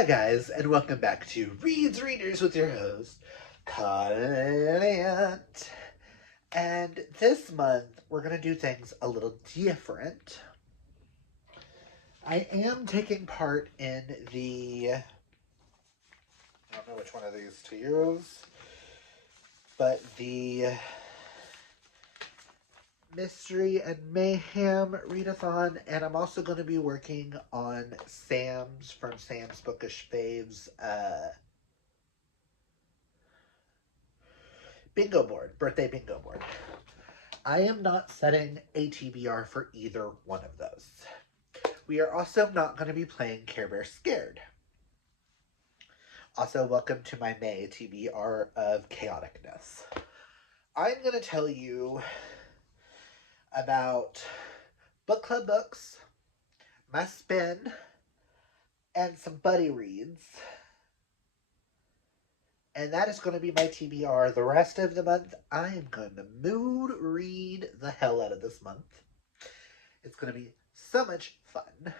Hi guys, and welcome back to Reads Readers with your host, Clint. And this month, we're going to do things a little different. I am taking part in I don't know which one of these to use, but the Mystery and Mayhem Readathon, and I'm also going to be working on Sam's Bookish Faves bingo board, birthday bingo board. I am not setting a TBR for either one of those. We are also not going to be playing Care Bear Scared. Also, welcome to my May TBR of chaoticness. I'm going to tell you about book club books, my spin, and some buddy reads. And that is going to be my TBR. The rest of the month, I am going to mood read the hell out of this month. It's going to be so much fun.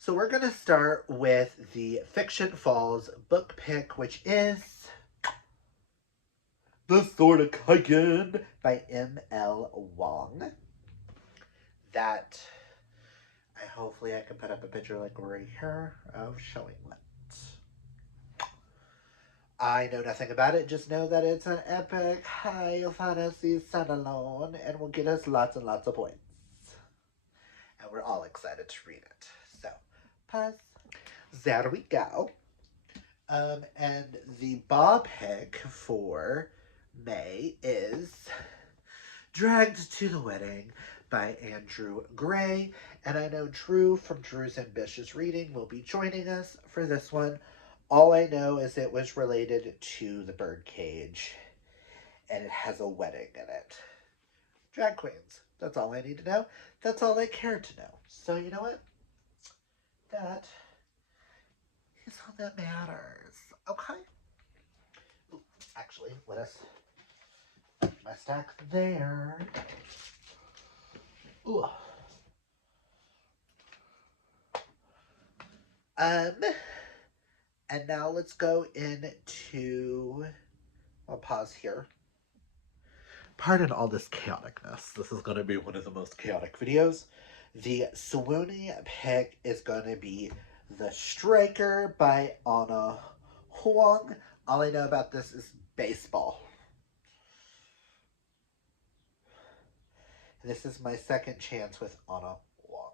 So we're going to start with the Fiction Falls book pick, which is The Sword of Kaigen by M.L. Wong. That, hopefully I can put up a picture like right here of showing what. I know nothing about it, just know that it's an epic high fantasy standalone and will get us lots and lots of points. And we're all excited to read it. So, pause. There we go. And the Bob pick for May is Dragged to the Wedding by Andrew Gray. And I know Drew from Drew's Ambitious Reading will be joining us for this one. All I know is it was related to the birdcage, and it has a wedding in it. Drag queens. That's all I need to know. That's all I care to know. So you know what? That is all that matters. Okay? Ooh, actually, let us put my stack there. Ooh. And now let's go into, I'll pause here. Pardon all this chaoticness. This is going to be one of the most chaotic videos. The swoony pick is going to be The Striker by Anna Huang. All I know about this is baseball. This is my second chance with Anna Huang.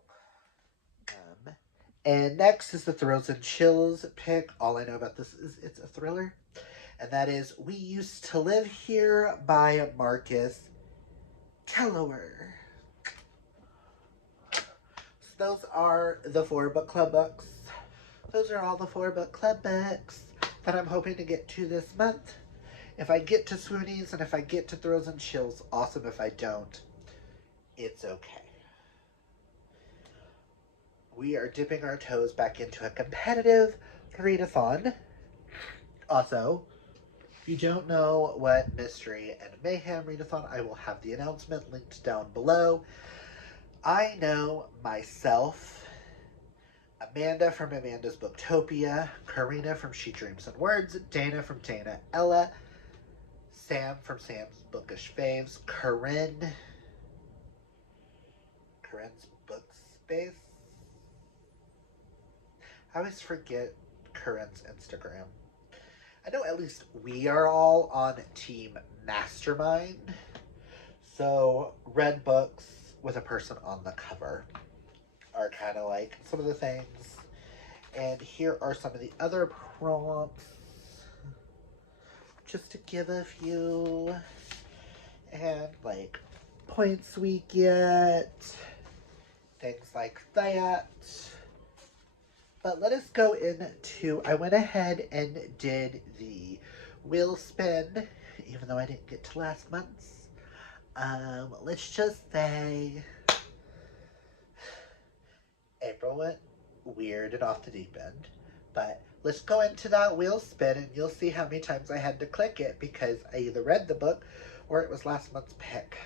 And next is the Thrills and Chills pick. All I know about this is it's a thriller. And that is We Used to Live Here by Marcus Kellower. So those are the 4 book club books. Those are all the 4 book club books that I'm hoping to get to this month. If I get to Swoonies and if I get to Thrills and Chills, awesome. If I don't, it's okay. We are dipping our toes back into a competitive readathon. Also, if you don't know what Mystery and Mayhem Readathon, I will have the announcement linked down below. I know myself, Amanda from Amanda's Booktopia, Karina from She Dreams in Words, Dana from Dana Ella, Sam from Sam's Bookish Faves, Corinne's Book Space. I always forget Corinne's Instagram. I know at least we are all on Team Mastermind. So red books with a person on the cover are kind of like some of the things. And here are some of the other prompts. Just to give a few. And like points we get. Things like that. But let us go into, I went ahead and did the wheel spin, even though I didn't get to last month's. Let's just say April went weird and off the deep end. But let's go into that wheel spin and you'll see how many times I had to click it because I either read the book or it was last month's pick.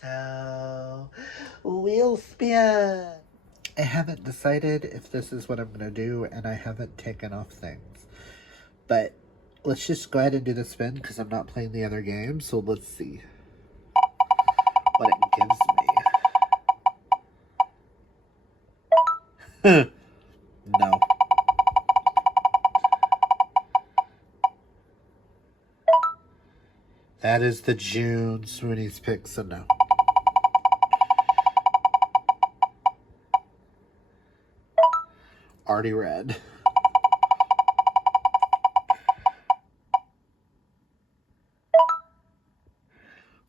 So, wheel spin. I haven't decided if this is what I'm going to do, and I haven't taken off things. But let's just go ahead and do the spin because I'm not playing the other game. So let's see what it gives me. No. That is the June Swoonies pick, so no. Already read.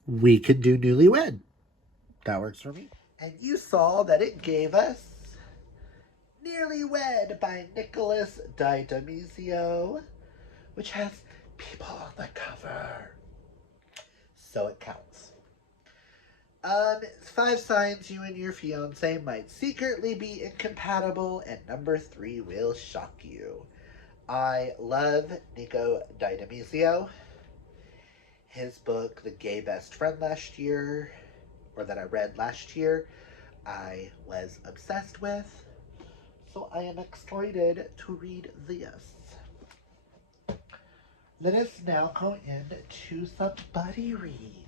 We can do Newlywed. That works for me. And you saw that it gave us Nearly Wed by Nicholas D'Adamisio, which has people on the cover. So it counts. 5 signs you and your fiance might secretly be incompatible, and number 3 will shock you. I love Nico D'Adamisio. His book, The Gay Best Friend, last year, or that I read last year, I was obsessed with. So I am excited to read this. Let us now go into some buddy reads.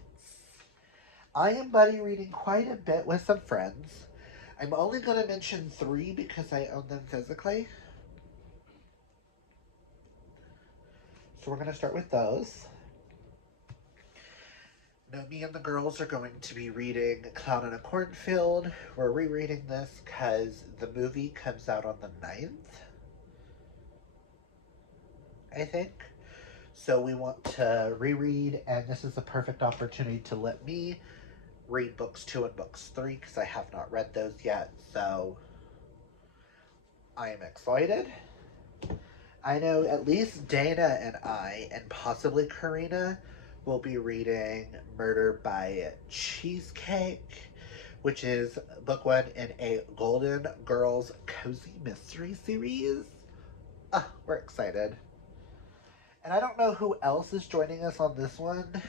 I am buddy reading quite a bit with some friends. I'm only going to mention 3 because I own them physically. So we're going to start with those. Now, me and the girls are going to be reading Clown in a Cornfield. We're rereading this because the movie comes out on the 9th, I think. So we want to reread, and this is a perfect opportunity to let me read books 2 and books 3 because I have not read those yet. So I am excited. I know at least Dana and I, and possibly Karina, will be reading Murder by Cheesecake, which is book 1 in a Golden Girls cozy mystery series. We're excited. And I don't know who else is joining us on this one.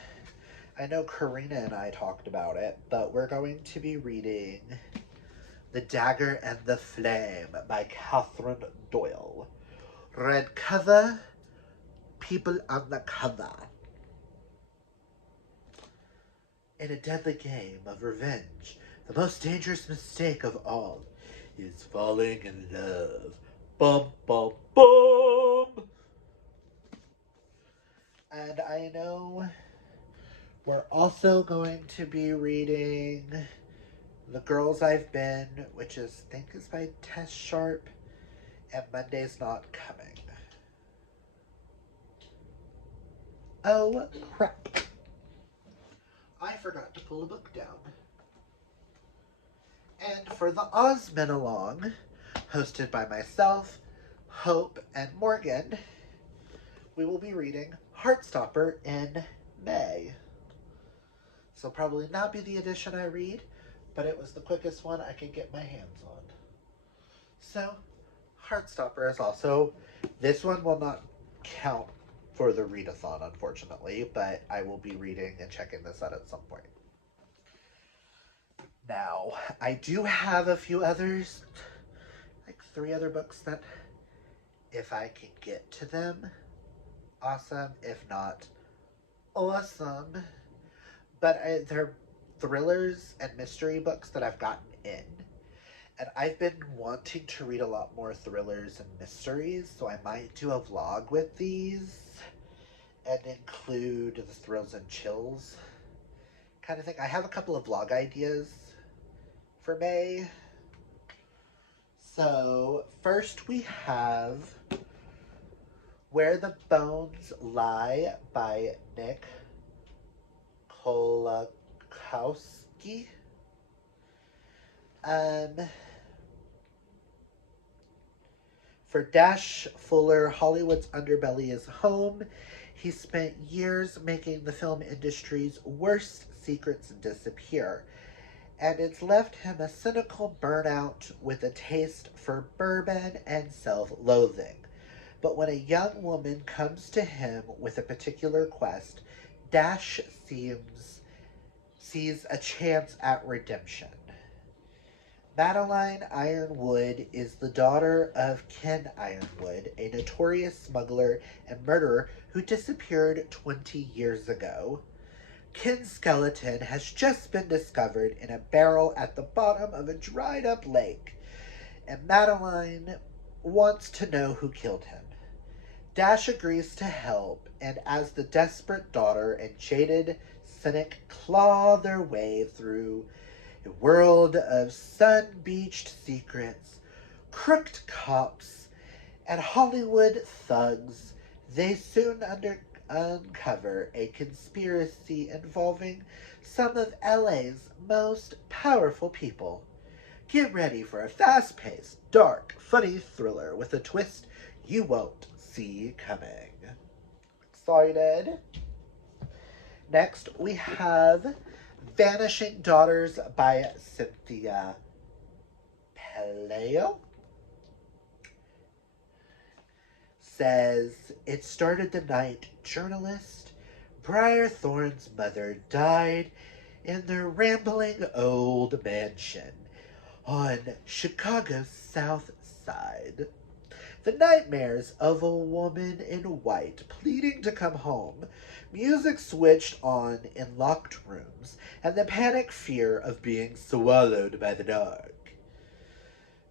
I know Karina and I talked about it, but we're going to be reading The Dagger and the Flame by Catherine Doyle. Red cover, people on the cover. In a deadly game of revenge, the most dangerous mistake of all is falling in love. Bum, bum, bum! And I know we're also going to be reading The Girls I've Been, which I think is by Tess Sharp, and Monday's Not Coming. Oh, crap. I forgot to pull a book down. And for the Ozmen Along, hosted by myself, Hope, and Morgan, we will be reading Heartstopper in May. So probably not be the edition I read, but it was the quickest one I could get my hands on. So, Heartstopper is also, this one will not count for the readathon, unfortunately, but I will be reading and checking this out at some point. Now, I do have a few others, like 3 other books that, if I can get to them, awesome. If not, awesome. But they're thrillers and mystery books that I've gotten in. And I've been wanting to read a lot more thrillers and mysteries, so I might do a vlog with these and include the thrills and chills kind of thing. I have a couple of vlog ideas for May. So first we have Where the Bones Lie by Nick Kolakowski. For Dash Fuller, Hollywood's underbelly is home. He spent years making the film industry's worst secrets disappear, and it's left him a cynical burnout with a taste for bourbon and self-loathing. But when a young woman comes to him with a particular quest, Dash sees a chance at redemption. Madeline Ironwood is the daughter of Ken Ironwood, a notorious smuggler and murderer who disappeared 20 years ago. Ken's skeleton has just been discovered in a barrel at the bottom of a dried up lake, and Madeline wants to know who killed him. Dash agrees to help, and as the desperate daughter and jaded cynic claw their way through a world of sun-beached secrets, crooked cops, and Hollywood thugs, they soon uncover a conspiracy involving some of LA's most powerful people. Get ready for a fast-paced, dark, funny thriller with a twist you won't see coming. Excited? Next, we have Vanishing Daughters by Cynthia Pelayo. Says, it started the night journalist Briar Thorne's mother died in their rambling old mansion on Chicago's South Side. The nightmares of a woman in white pleading to come home, music switched on in locked rooms, and the panic fear of being swallowed by the dark.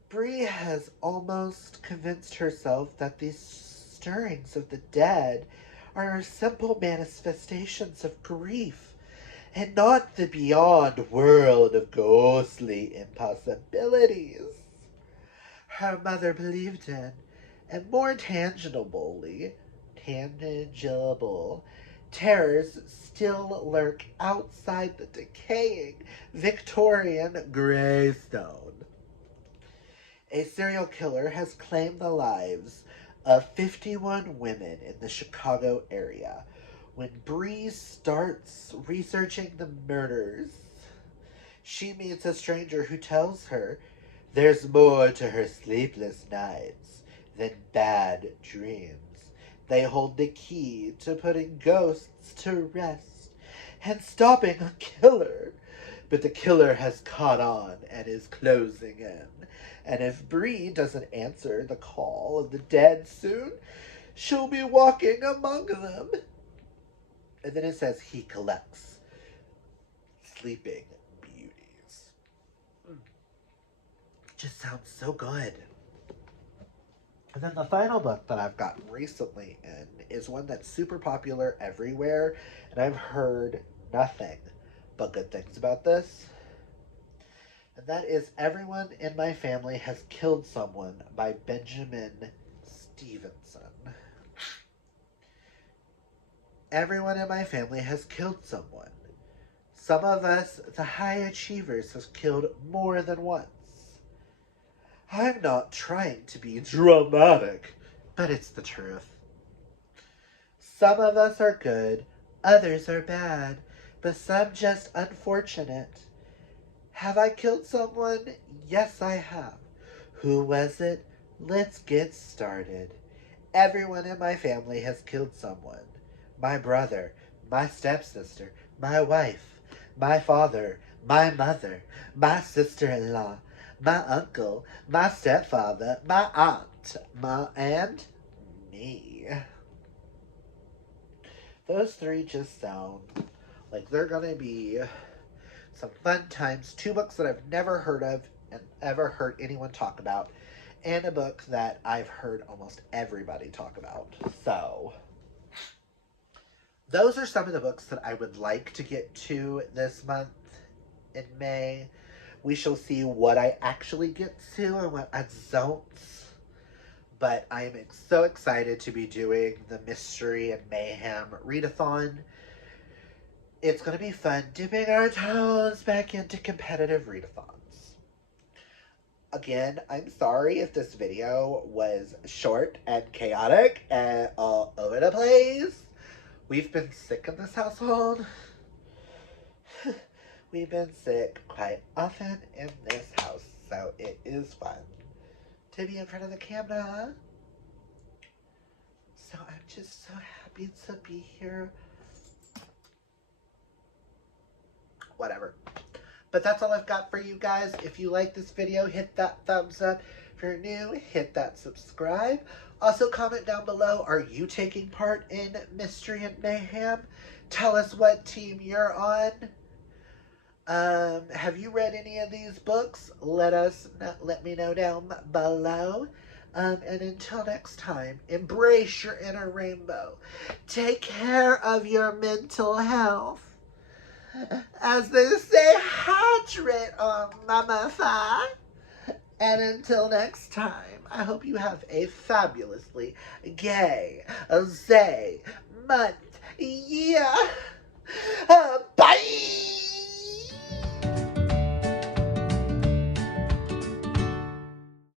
Bree has almost convinced herself that these stirrings of the dead are simple manifestations of grief, and not the beyond world of ghostly impossibilities her mother believed in, and more tangible terrors still lurk outside the decaying Victorian Greystone. A serial killer has claimed the lives of 51 women in the Chicago area. When Bree starts researching the murders, she meets a stranger who tells her there's more to her sleepless nights than bad dreams. They hold the key to putting ghosts to rest and stopping a killer. But the killer has caught on and is closing in. And if Bree doesn't answer the call of the dead soon, she'll be walking among them. And then it says he collects sleeping beauties. Just sounds so good. And then the final book that I've gotten recently in is one that's super popular everywhere, and I've heard nothing but good things about this. And that is Everyone in My Family Has Killed Someone by Benjamin Stevenson. Everyone in my family has killed someone. Some of us, the high achievers, have killed more than once. I'm not trying to be dramatic, but it's the truth. Some of us are good, others are bad, but some just unfortunate. Have I killed someone? Yes, I have. Who was it? Let's get started. Everyone in my family has killed someone. My brother, my stepsister, my wife, my father, my mother, my sister-in-law, my uncle, my stepfather, my aunt, and me. Those three just sound like they're gonna be some fun times. Two books that I've never heard of and ever heard anyone talk about, and a book that I've heard almost everybody talk about. So those are some of the books that I would like to get to this month in May. We shall see what I actually get to and what I don't. But I am so excited to be doing the Mystery and Mayhem Readathon. It's going to be fun dipping our toes back into competitive readathons. Again, I'm sorry if this video was short and chaotic and all over the place. We've been sick in this household. We've been sick quite often in this house, so it is fun to be in front of the camera. So I'm just so happy to be here. Whatever. But that's all I've got for you guys. If you like this video, hit that thumbs up. If you're new, hit that subscribe. Also, comment down below, are you taking part in Mystery and Mayhem? Tell us what team you're on. Have you read any of these books? Let me know down below. And until next time, embrace your inner rainbow. Take care of your mental health. As they say, hydrate on Mama Fi. And until next time, I hope you have a fabulously gay day, month, year. Bye.